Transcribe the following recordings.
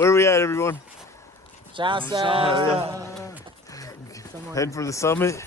Where are we at, everyone? Shasta. Heading for the summit.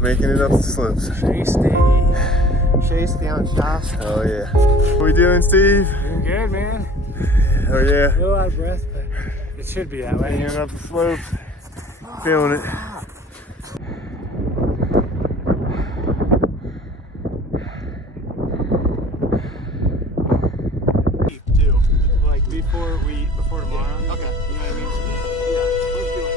Making it up the slopes. Shasta on Shasta. Oh yeah. What we doing, Steve? Doing good, man. Oh yeah. A little out of breath, but it should be that way. Making it up the slope. Feeling it. Too. Like before tomorrow. Okay. You know what I mean? Yeah. Let's do it.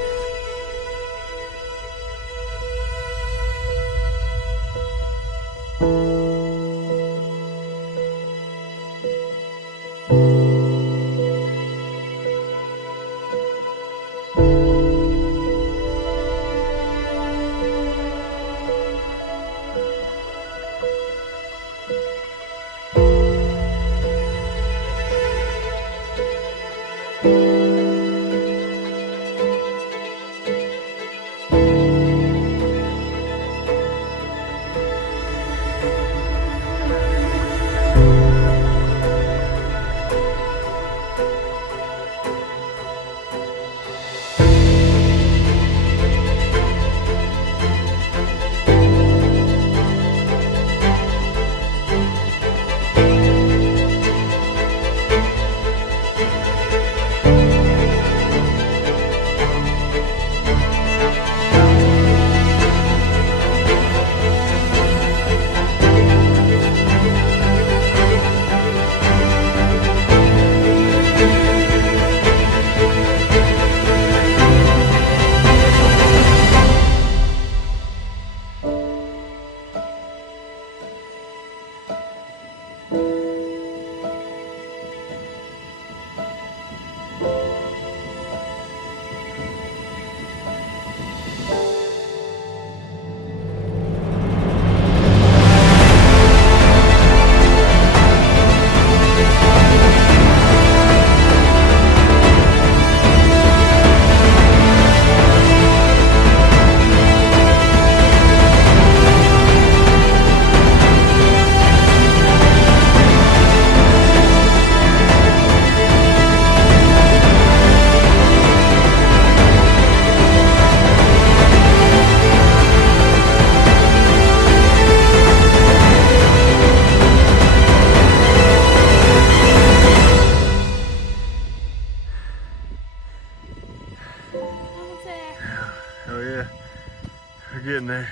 We're getting there.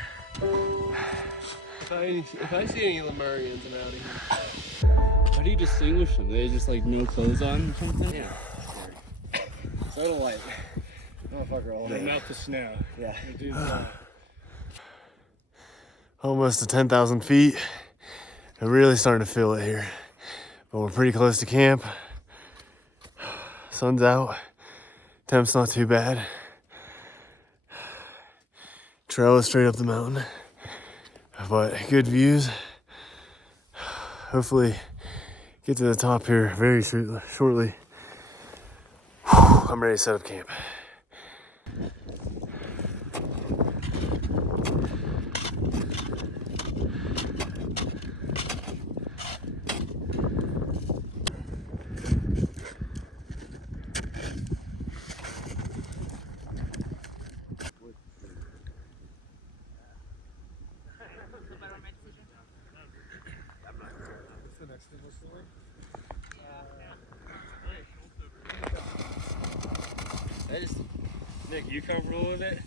If I see any Lemurians, I'm out of here. How do you distinguish them? They just like no clothes on or something? Yeah. So it'll like, motherfucker all They day. melt the snow. Yeah. They do, Almost to 10,000 feet. I'm really starting to feel it here. But we're pretty close to camp. Sun's out. Temp's not too bad. Trail is straight up the mountain. But good views. Hopefully get to the top here very shortly. I'm ready to set up camp. Nick, you comfortable with it?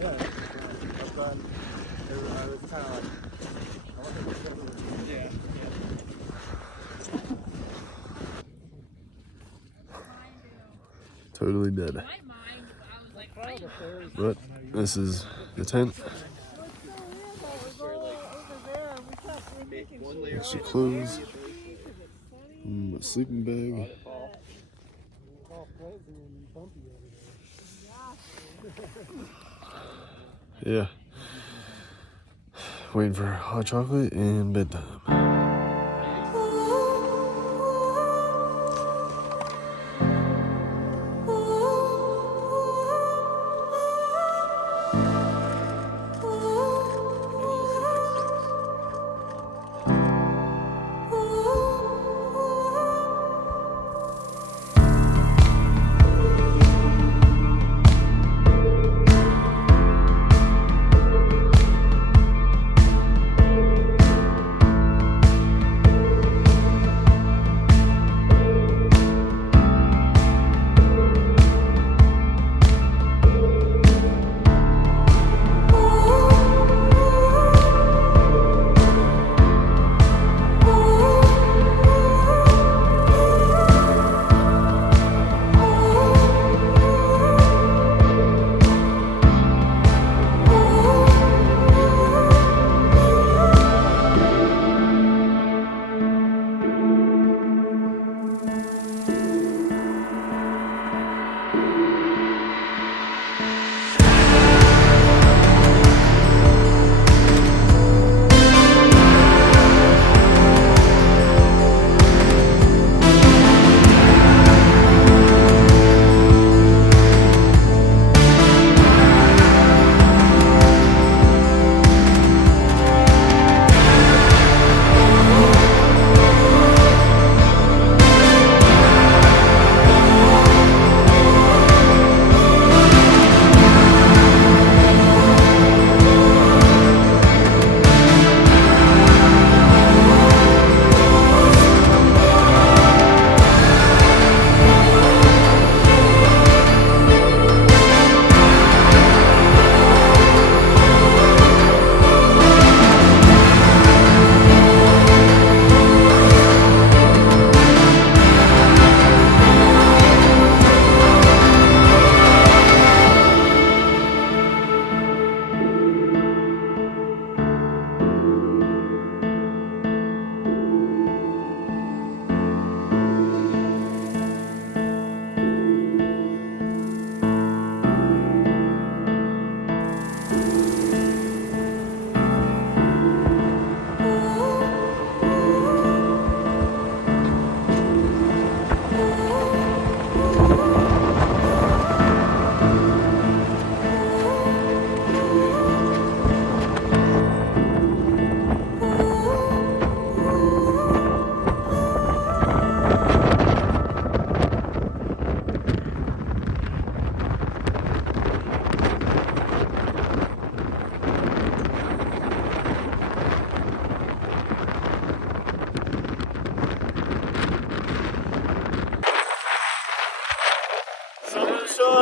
yeah. I've gone, I was kind of like, yeah. Totally dead. But this is the tent. Extra clothes. A sleeping bag. Yeah. Waiting for hot chocolate and bedtime.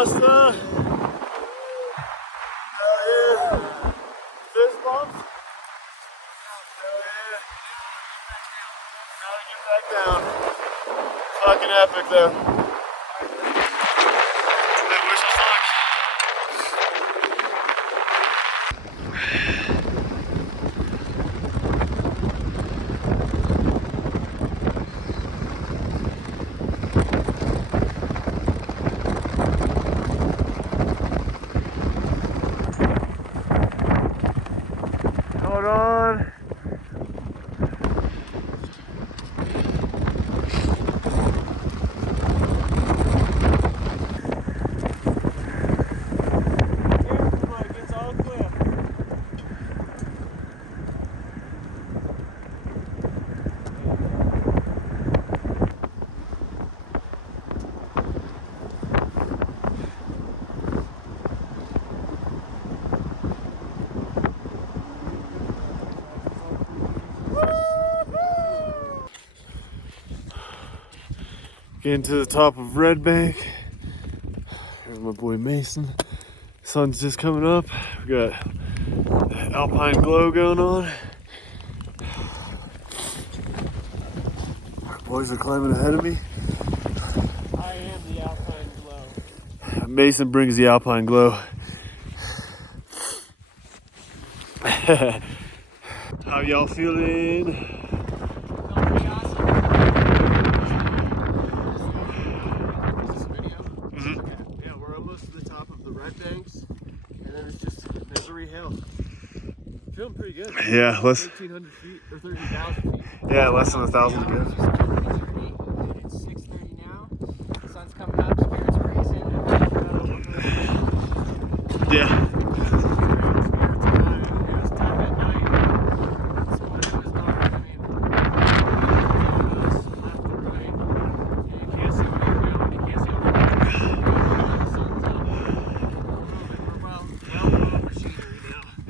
Shasta. Hell yeah. Fist bumps. Hell yeah. Gotta get back down. Fucking epic though. Wish us luck. Hold on. It's all clear. Getting to the top of Red Bank. There's my boy Mason. Sun's just coming up. We got that Alpine glow going on. Our boys are climbing ahead of me. I am the Alpine Glow. Mason brings the Alpine glow. How y'all feeling? Yeah, we're almost to the top of the red banks, and then it's just Misery Hill. Feeling pretty good. Yeah, less. 1,300 feet or 30,000 feet. Yeah, less than 1,000 to go. It's 6:30 now. The sun's coming up. Spirits are racing. Yeah.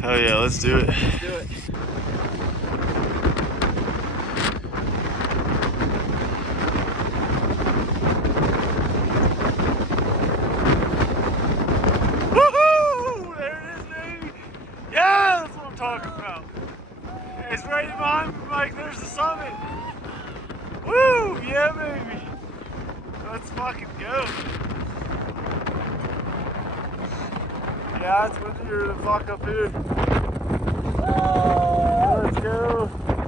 Oh yeah, let's do it. Let's do it. Woohoo! There it is, baby. Yeah, that's what I'm talking about. It's right behind me, Mike. There's the summit. Woo! Yeah, baby. Let's fucking go. Yeah, it's windier than fuck up here.